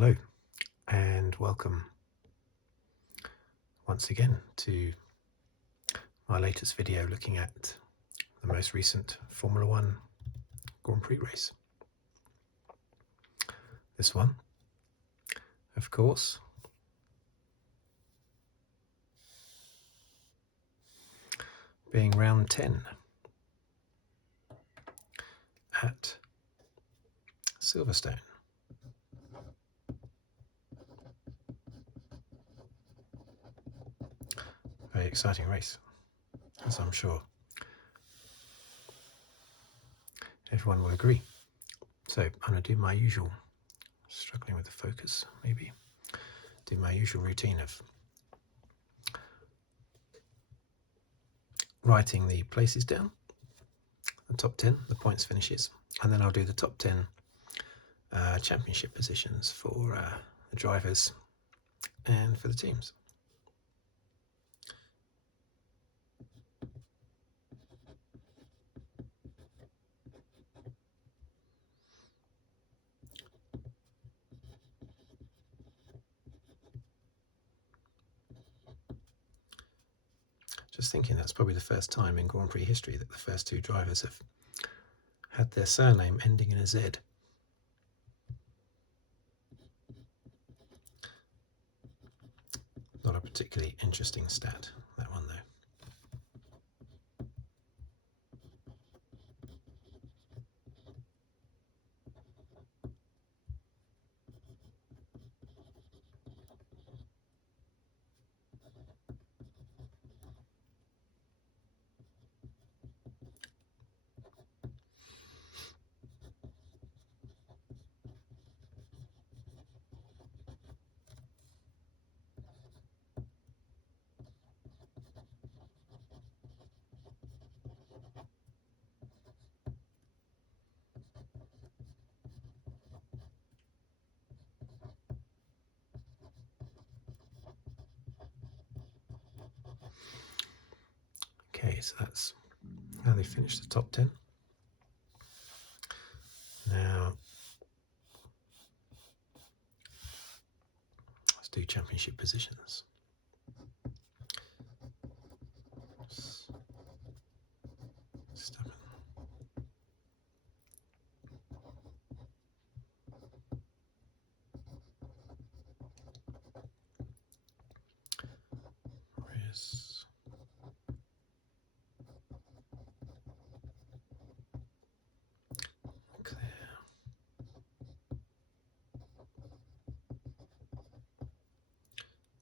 Hello and welcome once again to my latest video looking at the most recent Formula One Grand Prix race. This one, of course, being round 10 at Silverstone. Very exciting race, as I'm sure everyone will agree. So I'm going to do my usual, struggling with the focus maybe, do my usual routine of writing the places down, the top 10, the points finishes, and then I'll do the top 10 championship positions for the drivers and for the teams. Just thinking that's probably the first time in Grand Prix history that the first two drivers have had their surname ending in a Z. Not a particularly interesting stat, that one though. Okay, so that's how they finished the top 10. Now, let's do championship positions. Verstappen. Perez. Leclerc.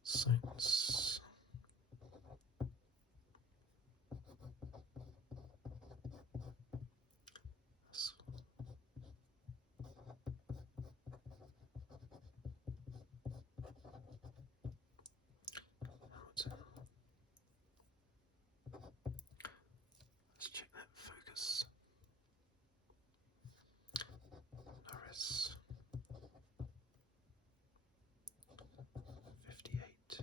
Sainz. Let's check that focus. Norris. 58.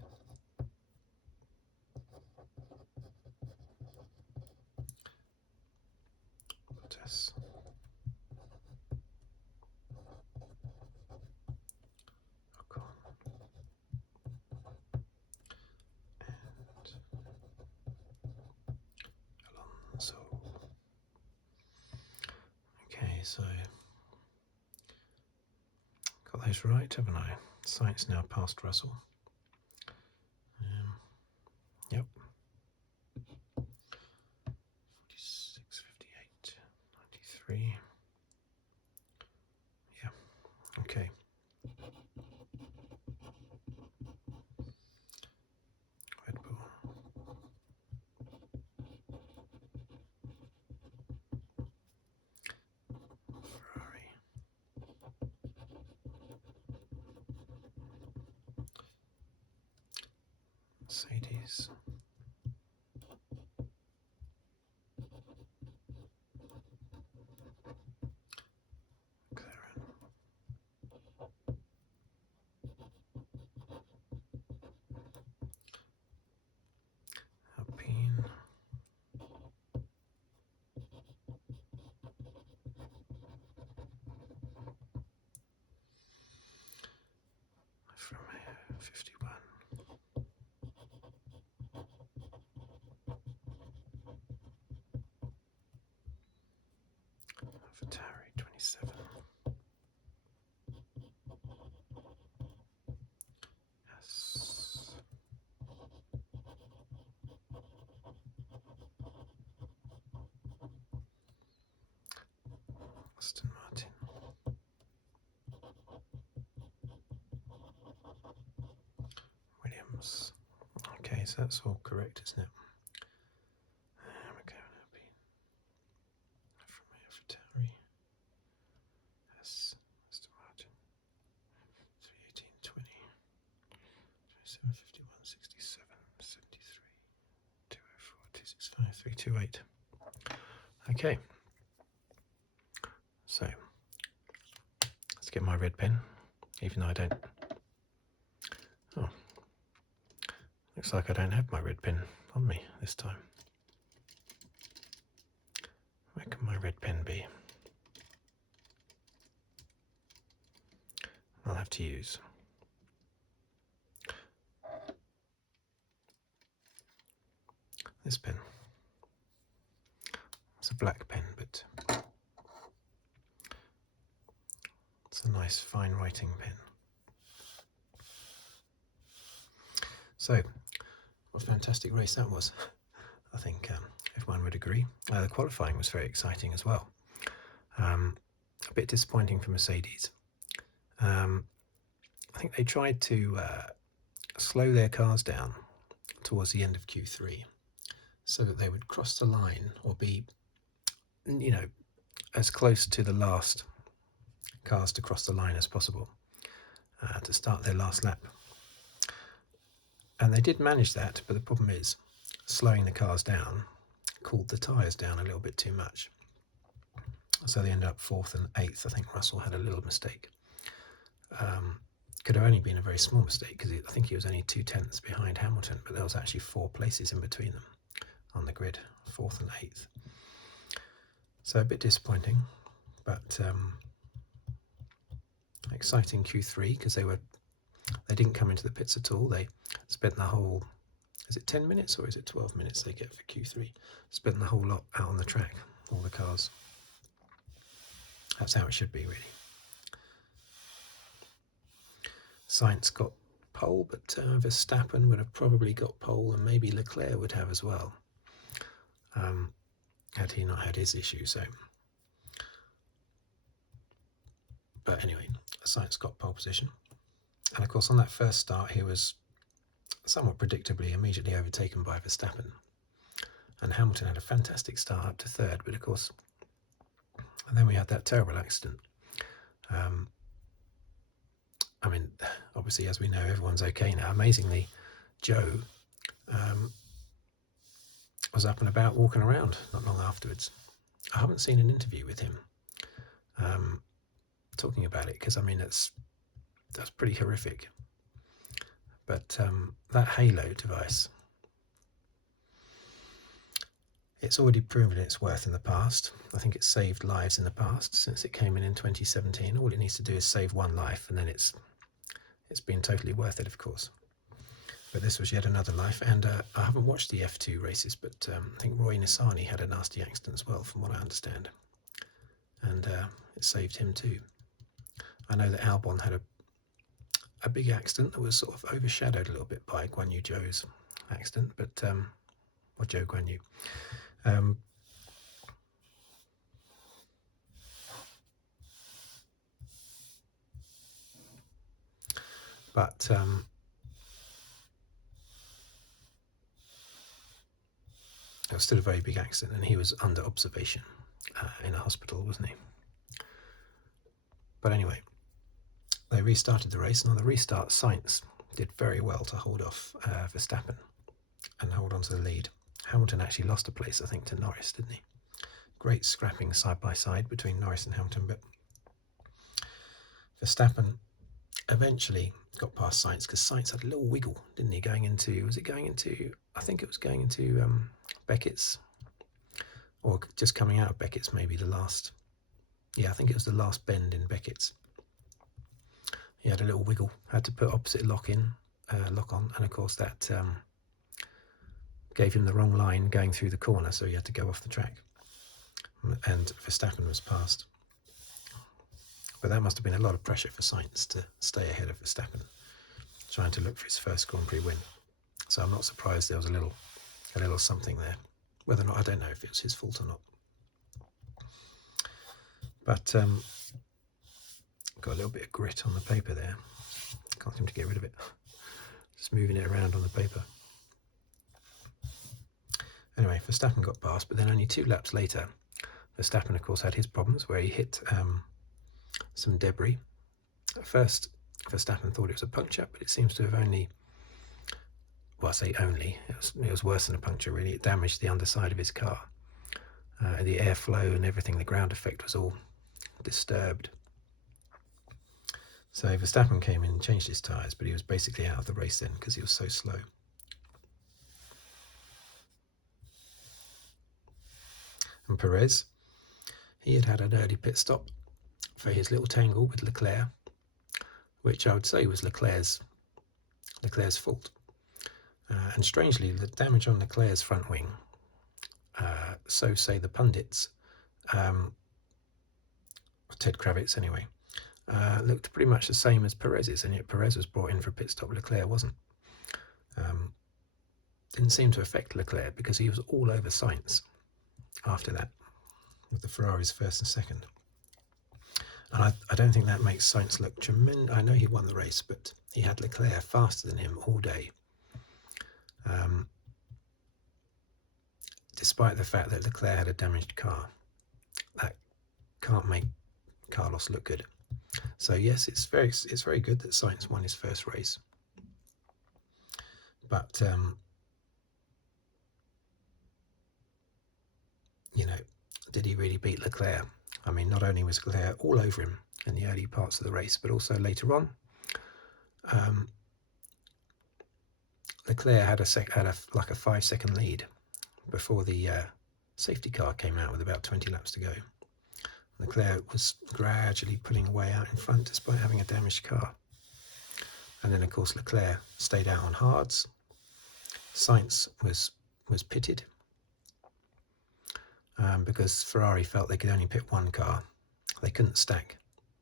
Perez. So, okay, so got those right, haven't I? Sainz now past Russell. Yep. 46, 58, 93. Yeah, okay. Red Bull. Ferrari. Mercedes. McLaren. Alpine. Ferrari 27. Yes. Aston Martin. Williams. Okay, so that's all correct, isn't it? Ferrari. Yes. Aston Martin. 318, 20, 27, 51, 67, 73, 204, 265, 328. Okay. So let's get my red pen, even though I don't. Oh, looks like I don't have my red pen on me this time. Where can my red pen be? I'll have to use this pen. It's a black pen, but it's a nice fine writing pen. So, what a fantastic race that was. I think everyone would agree. The qualifying was very exciting as well. A bit disappointing for Mercedes. I think they tried to slow their cars down towards the end of Q3 so that they would cross the line or be, you know, as close to the last cars to cross the line as possible to start their last lap. And they did manage that, but the problem is slowing the cars down cooled the tyres down a little bit too much. So they ended up 4th and 8th. I think Russell had a little mistake. Could have only been a very small mistake because I think he was only 2/10 behind Hamilton, but there was actually 4 places in between them on the grid, 4th and 8th. So a bit disappointing, but exciting Q3 because they didn't come into the pits at all. They spent the whole, is it 10 minutes or is it 12 minutes they get for Q3? Spent the whole lot out on the track, all the cars. That's how it should be, really. Sainz got pole, but Verstappen would have probably got pole, and maybe Leclerc would have as well, had he not had his issue. So, but anyway, Sainz got pole position, and of course on that first start he was somewhat predictably immediately overtaken by Verstappen, and Hamilton had a fantastic start up to 3rd, but of course, and then we had that terrible accident. I mean, obviously, as we know, everyone's okay now. Amazingly, Joe was up and about walking around not long afterwards. I haven't seen an interview with him talking about it because, I mean, that's pretty horrific. But that halo device, it's already proven its worth in the past. I think it's saved lives in the past since it came in 2017. All it needs to do is save one life, and then it's been totally worth it, of course. But this was yet another life, and I haven't watched the F2 races, but I think Roy Nissany had a nasty accident as well, from what I understand, and it saved him too. I know that Albon had a big accident that was sort of overshadowed a little bit by Guan Yu Zhou's accident, but or Zhou Guan Yu. But it was still a very big accident, and he was under observation in a hospital, wasn't he? But anyway, they restarted the race, and on the restart, Sainz did very well to hold off Verstappen and hold on to the lead. Hamilton actually lost a place, I think, to Norris, didn't he? Great scrapping side by side between Norris and Hamilton, but Verstappen eventually got past Sainz because Sainz had a little wiggle, didn't he? I think it was going into Beckett's, or just coming out of Beckett's, maybe the last. Yeah, I think it was the last bend in Beckett's. He had a little wiggle, had to put opposite lock in, lock-on, and of course that gave him the wrong line going through the corner, so he had to go off the track, and Verstappen was passed. But that must have been a lot of pressure for Sainz to stay ahead of Verstappen, trying to look for his first Grand Prix win. So I'm not surprised there was a little something there. Whether or not, I don't know if it was his fault or not. But got a little bit of grit on the paper there. Can't seem to get rid of it. Just moving it around on the paper. Anyway, Verstappen got past, but then only 2 laps later, Verstappen, of course, had his problems where he hit some debris. At first, Verstappen thought it was a puncture, but it seems to have only, well, I say only, it was worse than a puncture, really. It damaged the underside of his car. The airflow and everything, the ground effect was all disturbed. So Verstappen came in and changed his tyres, but he was basically out of the race then because he was so slow. And Perez, he had an early pit stop for his little tangle with Leclerc, which I would say was Leclerc's fault. And strangely, the damage on Leclerc's front wing, so say the pundits, Ted Kravitz anyway, looked pretty much the same as Perez's, and yet Perez was brought in for a pit stop, Leclerc wasn't. Didn't seem to affect Leclerc because he was all over Sainz after that, with the Ferraris first and second. And I don't think that makes Sainz look tremendous. I know he won the race, but he had Leclerc faster than him all day. Despite the fact that Leclerc had a damaged car, that can't make Carlos look good. So yes, it's very good that Sainz won his first race. But did he really beat Leclerc? I mean, not only was Leclerc all over him in the early parts of the race, but also later on, Leclerc had a 5-second lead before the safety car came out with about 20 laps to go. Leclerc was gradually pulling away out in front despite having a damaged car. And then, of course, Leclerc stayed out on hards. Sainz was pitted because Ferrari felt they could only pit one car. They couldn't stack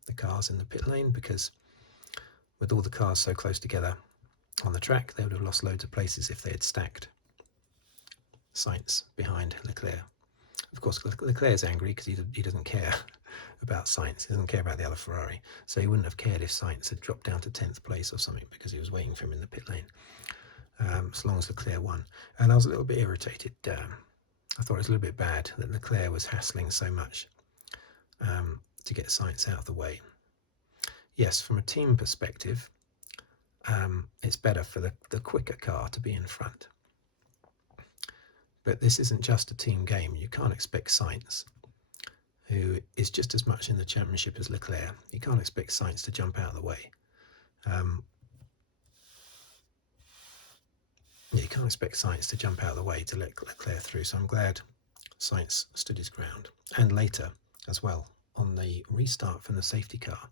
the cars in the pit lane because with all the cars so close together on the track, they would have lost loads of places if they had stacked Sainz behind Leclerc. Of course, Leclerc's angry because he doesn't care about Sainz. He doesn't care about the other Ferrari. So he wouldn't have cared if Sainz had dropped down to 10th place or something because he was waiting for him in the pit lane, as long as Leclerc won. And I was a little bit irritated. I thought it was a little bit bad that Leclerc was hassling so much to get Sainz out of the way. Yes, from a team perspective, it's better for the quicker car to be in front. But this isn't just a team game. You can't expect Sainz, who is just as much in the championship as Leclerc, you can't expect Sainz to jump out of the way. You can't expect Sainz to jump out of the way to let Leclerc through. So I'm glad Sainz stood his ground. And later as well, on the restart from the safety car,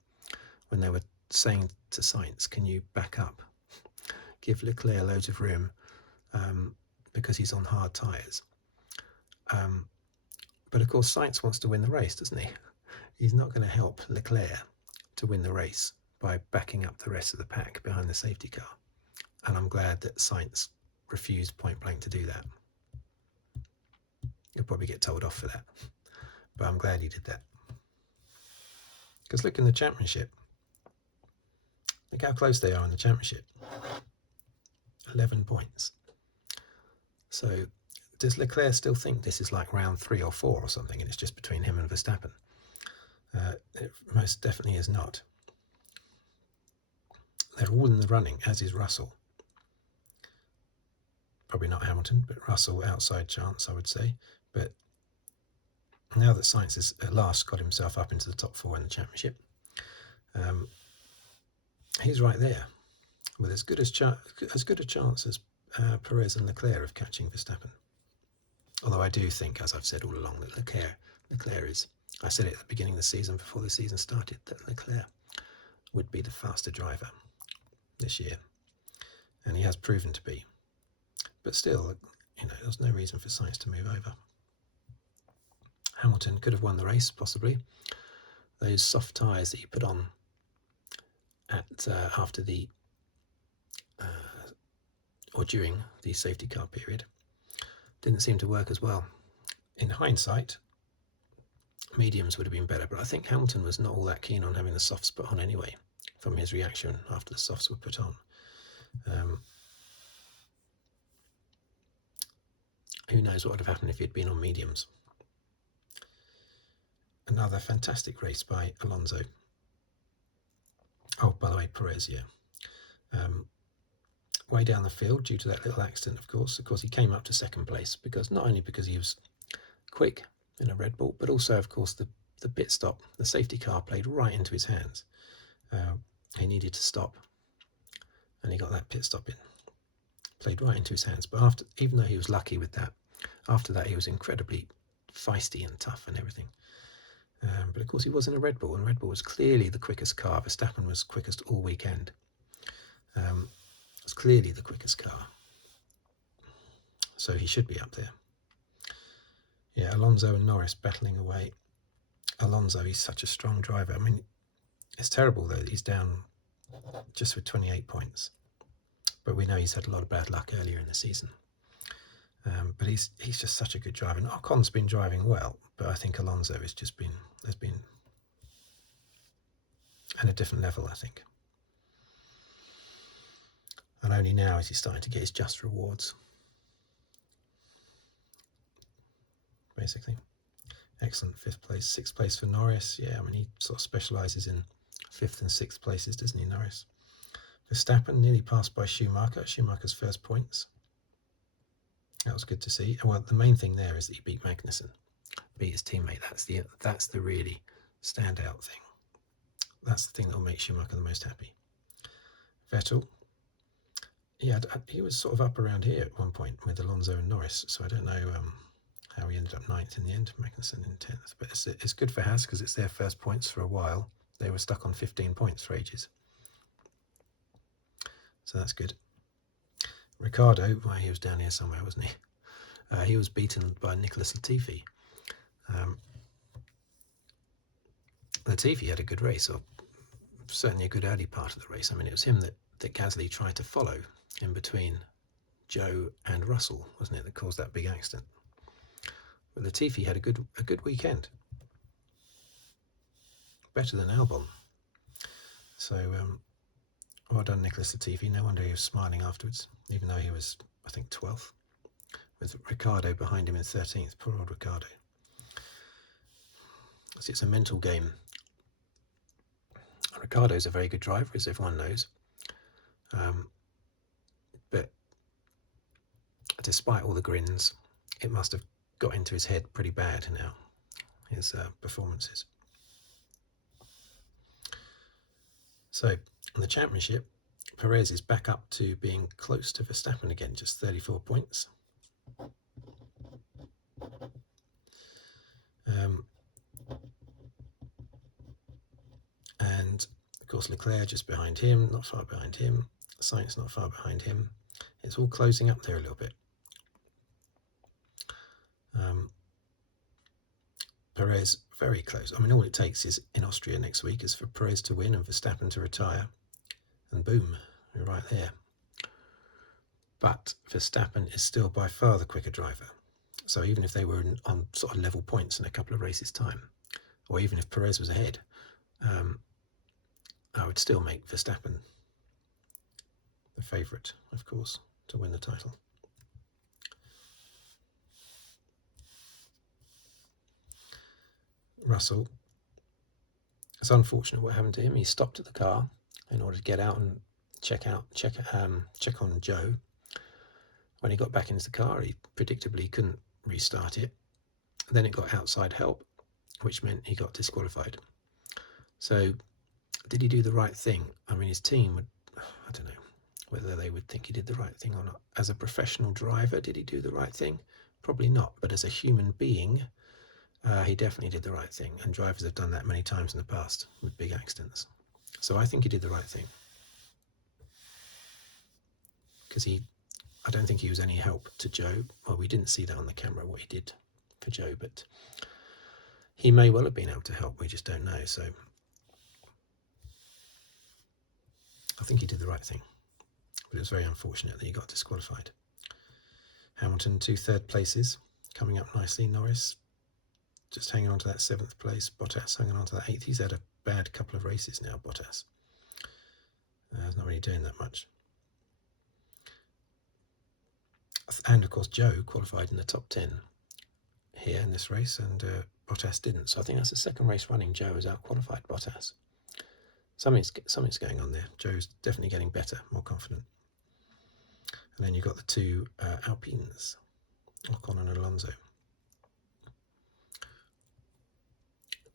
when they were saying to Sainz, can you back up? Give Leclerc loads of room because he's on hard tyres. But of course, Sainz wants to win the race, doesn't he? He's not going to help Leclerc to win the race by backing up the rest of the pack behind the safety car. And I'm glad that Sainz refused point blank to do that. He'll probably get told off for that. But I'm glad he did that. Because look in the championship. Look how close they are in the championship. 11 points. So does Leclerc still think this is like round 3 or 4 or something and it's just between him and Verstappen? It most definitely is not. They're all in the running, as is Russell. Probably not Hamilton, but Russell outside chance, I would say. But now that Sainz has at last got himself up into the top 4 in the championship, he's right there with as good a chance as Perez and Leclerc of catching Verstappen. Although I do think, as I've said all along, that Leclerc is, I said it at the beginning of the season before the season started, that Leclerc would be the faster driver this year. and he has proven to be. But still, there's no reason for Sainz to move over. Hamilton could have won the race, possibly. Those soft tyres that he put on after the or during the safety car period didn't seem to work as well. In hindsight, mediums would have been better, but I think Hamilton was not all that keen on having the softs put on anyway, from his reaction after the softs were put on. Who knows what would have happened if he'd been on mediums. Another fantastic race by Alonso. Oh, by the way, Perez, yeah. Way down the field due to that little accident, of course. Of course, he came up to second place not only because he was quick in a Red Bull, but also, of course, the pit stop, the safety car played right into his hands. He needed to stop, and he got that pit stop in. Played right into his hands. But even though he was lucky with that, after that he was incredibly feisty and tough and everything. But of course, he was in a Red Bull, and Red Bull was clearly the quickest car. Verstappen was quickest all weekend. It was clearly the quickest car. So he should be up there. Yeah, Alonso and Norris battling away. Alonso, he's such a strong driver. I mean, it's terrible though that he's down just with 28 points. But we know he's had a lot of bad luck earlier in the season. But he's just such a good driver. And Ocon's been driving well, but I think Alonso has been at a different level, I think. And only now is he starting to get his just rewards. Basically. Excellent 5th place, 6th place for Norris. Yeah, I mean, he sort of specialises in 5th and 6th places, doesn't he, Norris? Verstappen nearly passed by Schumacher. Schumacher's first points. That was good to see. Well, the main thing there is that he beat Magnussen, beat his teammate. That's the really standout thing. That's the thing that will make Schumacher the most happy. Vettel, he was sort of up around here at one point with Alonso and Norris, so I don't know how he ended up 9th in the end, Magnussen in 10th. But it's good for Haas because it's their first points for a while. They were stuck on 15 points for ages. So that's good. Ricciardo, well, he was down here somewhere, wasn't he? He was beaten by Nicholas Latifi. Latifi had a good race, or certainly a good early part of the race. I mean, it was him that Gasly tried to follow in between Joe and Russell, wasn't it, that caused that big accident. But Latifi had a good weekend. Better than Albon. So, well done, Nicholas Latifi. No wonder he was smiling afterwards, even though he was, I think, 12th, with Ricciardo behind him in 13th. Poor old Ricciardo. So it's a mental game. Ricciardo's a very good driver, as everyone knows. But despite all the grins, it must have got into his head pretty bad now, his performances. So, in the championship, Perez is back up to being close to Verstappen again, just 34 points. And, of course, Leclerc just behind him, not far behind him. Sainz not far behind him. It's all closing up there a little bit. Perez, very close. I mean, all it takes is in Austria next week is for Perez to win and Verstappen to retire. And boom, we're right there. But Verstappen is still by far the quicker driver. So even if they were on sort of level points in a couple of races' time, or even if Perez was ahead, I would still make Verstappen the favourite, of course, to win the title. Russell, it's unfortunate what happened to him. He stopped at the car in order to get out and check on Joe. When he got back into the car, he predictably couldn't restart it. Then it got outside help, which meant he got disqualified. So did he do the right thing? I mean, his team would, I don't know whether they would think he did the right thing or not. As a professional driver, did he do the right thing? Probably not. But as a human being, he definitely did the right thing. And drivers have done that many times in the past with big accidents. So I think he did the right thing. because I don't think he was any help to Joe. Well, we didn't see that on the camera, what he did for Joe, but he may well have been able to help. We just don't know. So I think he did the right thing, but it was very unfortunate that he got disqualified. Hamilton, 2 third places, coming up nicely. Norris just hanging on to that 7th place. Bottas hanging on to that 8th. He's had a bad couple of races now, Bottas. He's not really doing that much. And of course, Joe qualified in the top 10 here in this race, and Bottas didn't. So I think that's the 2nd race running Joe has out-qualified Bottas. Something's going on there. Joe's definitely getting better, more confident. And then you've got the 2 Alpines, Ocon and Alonso.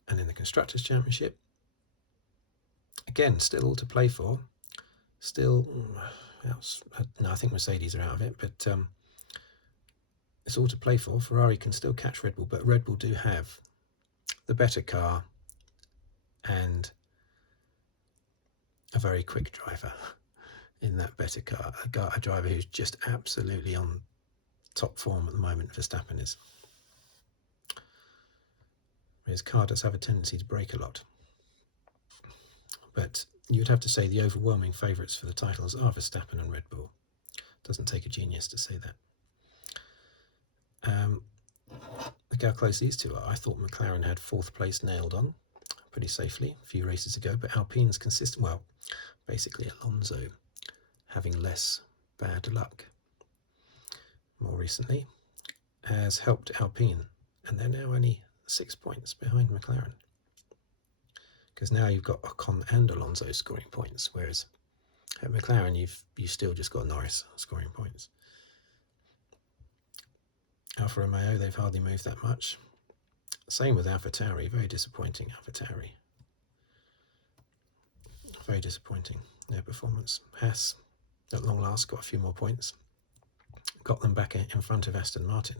And in the Constructors' Championship, again, still all to play for. Still, no, I think Mercedes are out of it, but it's all to play for. Ferrari can still catch Red Bull, but Red Bull do have the better car and a very quick driver in that better car. A driver who's just absolutely on top form at the moment. Verstappen is. His car does have a tendency to break a lot, but you would have to say the overwhelming favourites for the titles are Verstappen and Red Bull. Doesn't take a genius to say that. Look how close these two are. I thought McLaren had 4th place nailed on pretty safely a few races ago, but Alpine's consistent. Well, basically Alonso having less bad luck more recently has helped Alpine, and they're now only 6 points behind McLaren, because now you've got Ocon and Alonso scoring points, whereas at McLaren you've still just got Norris scoring points. Alfa Romeo, they've hardly moved that much. Same with AlphaTauri, very disappointing. AlphaTauri, very disappointing their performance. Haas at long last got a few more points, got them back in front of Aston Martin.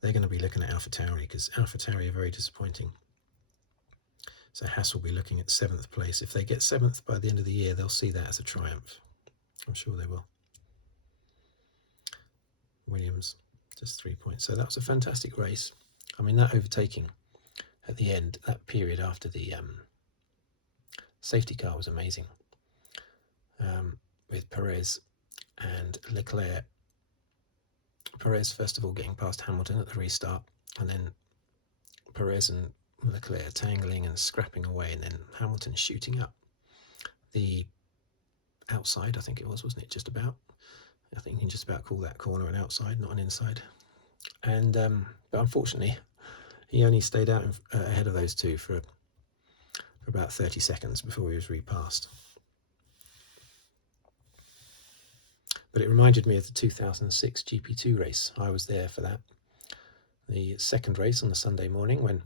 They're going to be looking at AlphaTauri, because AlphaTauri are very disappointing. So Haas will be looking at 7th place. If they get 7th by the end of the year, they'll see that as a triumph. I'm sure they will. Williams, just 3 points. So that was a fantastic race. I mean, that overtaking at the end, that period after the safety car was amazing. With Perez and Leclerc. Perez, first of all, getting past Hamilton at the restart, and then Perez and Leclerc tangling and scrapping away, and then Hamilton shooting up the outside, I think it was, wasn't it? Just about. I think you can just about call that corner an outside, not an inside. And but unfortunately, he only stayed out ahead of those two for about 30 seconds before he was repassed. But it reminded me of the 2006 GP2 race. I was there for that. The 2nd race on the Sunday morning, when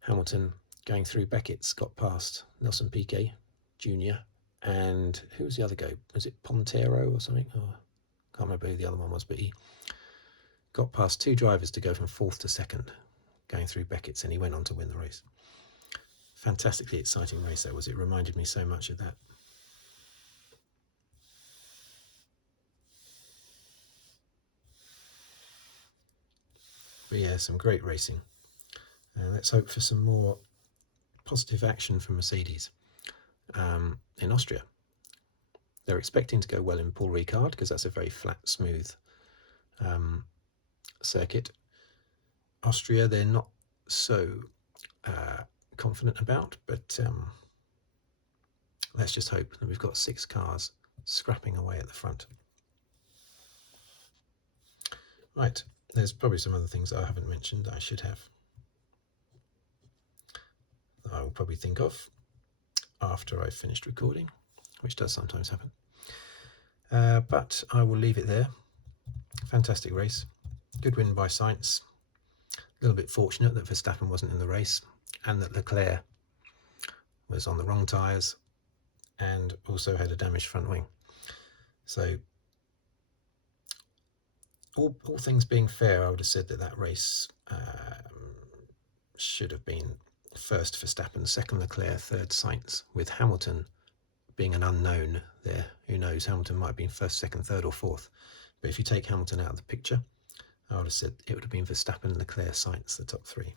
Hamilton, going through Beckett's, got past Nelson Piquet Jr. and who was the other guy? Was it Pontero or something? Oh, I can't remember who the other one was, but he got past 2 drivers to go from 4th to 2nd, going through Beckett's, and he went on to win the race. Fantastically exciting race that was. It reminded me so much of that. But yeah, some great racing. Let's hope for some more positive action from Mercedes in Austria. They're expecting to go well in Paul Ricard, because that's a very flat, smooth circuit. Austria, they're not so confident about, but let's just hope that we've got 6 cars scrapping away at the front. Right, there's probably some other things I haven't mentioned I should have. I will probably think of after I've finished recording, which does sometimes happen. But I will leave it there. Fantastic race. Good win by Sainz. A little bit fortunate that Verstappen wasn't in the race, and that Leclerc was on the wrong tyres and also had a damaged front wing. So all things being fair, I would have said that race should have been 1st Verstappen, 2nd Leclerc, 3rd Sainz, with Hamilton being an unknown there. Who knows? Hamilton might have been first, second, third, or fourth. But if you take Hamilton out of the picture, I would have said it would have been Verstappen, Leclerc, Sainz, the top three.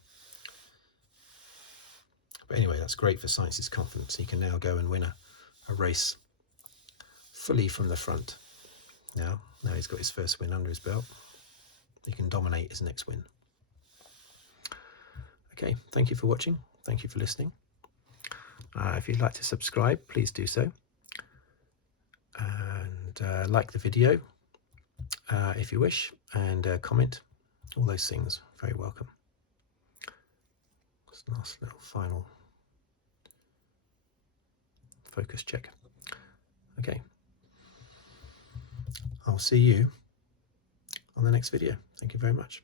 But anyway, that's great for Sainz's confidence. He can now go and win a race fully from the front. Now he's got his first win under his belt. He can dominate his next win. Okay, thank you for watching. Thank you for listening. If you'd like to subscribe, please do so. And like the video if you wish, and comment. All those things, very welcome. Just a last little final focus check. Okay. I'll see you on the next video. Thank you very much.